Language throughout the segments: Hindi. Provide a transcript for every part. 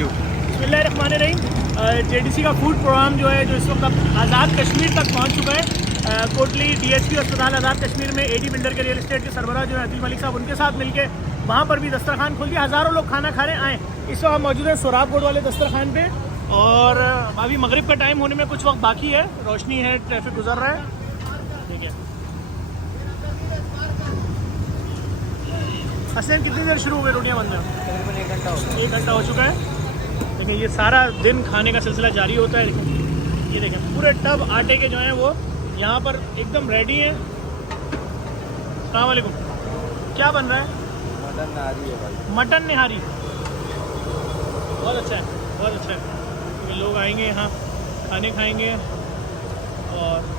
यू। बिस्मिल्लाहिर्रहमानिर्रहीम। जेडीसी का फूड प्रोग्राम जो है, जो इस वक्त आज़ाद कश्मीर तक पहुंच चुका है। कोटली डीएचपी अस्पताल आज़ाद कश्मीर में एडी बिल्डर के रियल एस्टेट के सरबराह जो है अदिल मलिक साहब, उनके साथ मिलके वहाँ पर भी दस्तरखान खोल दिया। हज़ारों लोग खाना खा रहे हैं। आए इस वक्त मौजूद है सोराब बोर्ड वाले दस्तरखान पे, और अभी मगरिब का टाइम होने में कुछ वक्त बाकी है। रोशनी है, ट्रैफिक गुजर रहा है, ठीक है। हसन कितनी देर शुरू हो गई रोटियाँ बनना? तकरीबन 1 घंटा हो गया। 1 घंटा हो चुका है। देखिए ये सारा दिन खाने का सिलसिला जारी होता है। देखिए ये देखें, पूरे टब आटे के जो हैं वो यहाँ पर एकदम रेडी हैं। अस्सलाम वालेकुम, क्या बन रहा है? मटन नारी है भाई। मटन निहारी, बहुत अच्छा है, बहुत अच्छा है। क्योंकि लोग आएंगे यहाँ, खाने खाएंगे। और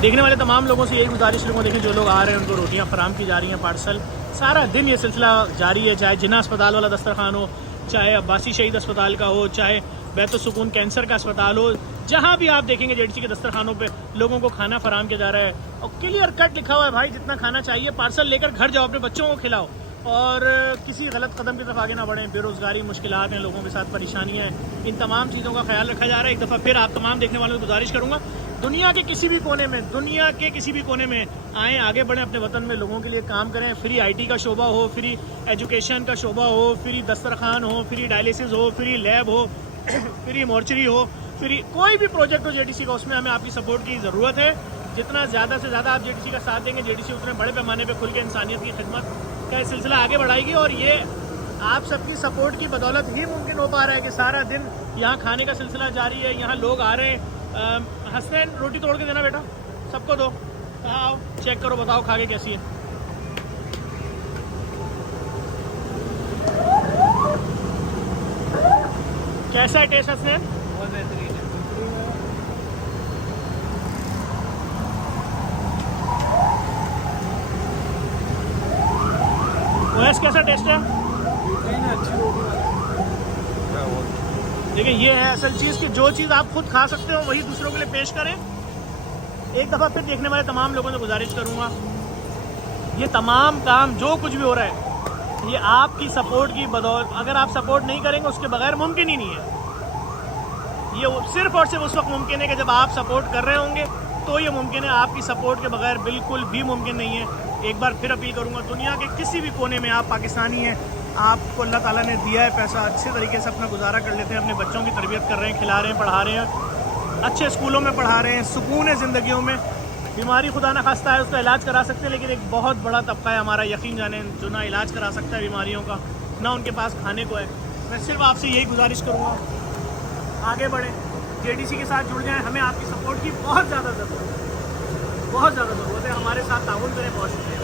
देखने वाले तमाम लोगों से यही गुजारिश लोगों, देखें जो लोग आ रहे हैं उनको रोटियां फराम की जा रही हैं पार्सल। सारा दिन ये सिलसिला जारी है, चाहे जिन्ना अस्पताल वाला दस्तरखान हो, चाहे अब्बासी शहीद अस्पताल का हो, चाहे बैतुस्सुकून कैंसर का अस्पताल हो। जहाँ भी आप देखेंगे जेडीसी के दस्तरखानों पे लोगों को खाना फराम किया जा रहा है। और क्लियर कट लिखा हुआ है भाई, जितना खाना चाहिए पार्सल लेकर घर जाओ, अपने बच्चों को खिलाओ और किसी गलत कदम की तरफ आगे ना बढ़ें। बेरोज़गारी, मुश्किलात हैं, लोगों के साथ परेशानियाँ हैं, इन तमाम चीज़ों का ख्याल रखा जा रहा है। एक दफ़ा फिर आप तमाम देखने वालों को गुजारिश करूँगा, दुनिया के किसी भी कोने में, दुनिया के किसी भी कोने में आएँ, आगे बढ़ें, अपने वतन में लोगों के लिए काम करें। फ्री IT का शोबा हो, फ्री एजुकेशन का शोबा हो, फ्री दस्तरखान हो, फ्री डायलिसिस हो, फ्री लैब हो, फ्री मॉर्चरी हो, फ्री कोई भी प्रोजेक्ट हो जेडीसी का, उसमें हमें आपकी सपोर्ट की ज़रूरत है। जितना ज़्यादा से ज़्यादा आप जेडीसी का साथ देंगे, जेडीसी उतने बड़े पैमाने पर खुल के इंसानियत की खिदमत का सिलसिला आगे बढ़ाएगी। और ये आप सबकी सपोर्ट की बदौलत ही मुमकिन हो पा रहा है कि सारा दिन यहाँ खाने का सिलसिला जारी है, यहाँ लोग आ रहे हैं। हसनैन रोटी तोड़ के देना बेटा, सबको दो। आओ चेक करो, बताओ खा के कैसी है। कैसा है टेस्ट हसनैन? बहुत बेहतरीन है। ओएस कैसा टेस्ट है? अच्छी रोटी। देखिए ये है असल चीज़ कि जो चीज़ आप खुद खा सकते हो वही दूसरों के लिए पेश करें। एक दफ़ा फिर देखने वाले तमाम लोगों से गुजारिश करूँगा, ये तमाम काम जो कुछ भी हो रहा है ये आपकी सपोर्ट की बदौलत। अगर आप सपोर्ट नहीं करेंगे उसके बगैर मुमकिन ही नहीं है। ये सिर्फ और सिर्फ उस वक्त मुमकिन है कि जब आप सपोर्ट कर रहे होंगे तो ये मुमकिन है। आपकी सपोर्ट के बगैर बिल्कुल भी मुमकिन नहीं है। एक बार फिर अपील करूँगा, दुनिया के किसी भी कोने में आप पाकिस्तानी हैं, आपको अल्लाह ताला ने दिया है पैसा, अच्छे तरीके से अपना गुजारा कर लेते हैं, अपने बच्चों की तरबियत कर रहे हैं, खिला रहे हैं, पढ़ा रहे हैं, अच्छे स्कूलों में पढ़ा रहे हैं, सुकून है ज़िंदगियों में। बीमारी खुदा ना खास्ता है, उसका इलाज करा सकते हैं, लेकिन एक बहुत बड़ा तबका है हमारा, यकीन जाने, जो ना इलाज करा सकता है बीमारियों का, ना उनके पास खाने को है। मैं सिर्फ आपसे यही गुजारिश करूँगा, आगे बढ़ें, जेडीसी के साथ जुड़ जाएँ। हमें आपकी सपोर्ट की बहुत ज़्यादा ज़रूरत है, बहुत ज़्यादा ज़रूरत है। हमारे साथ ताउन करें। बहुत शुक्रिया।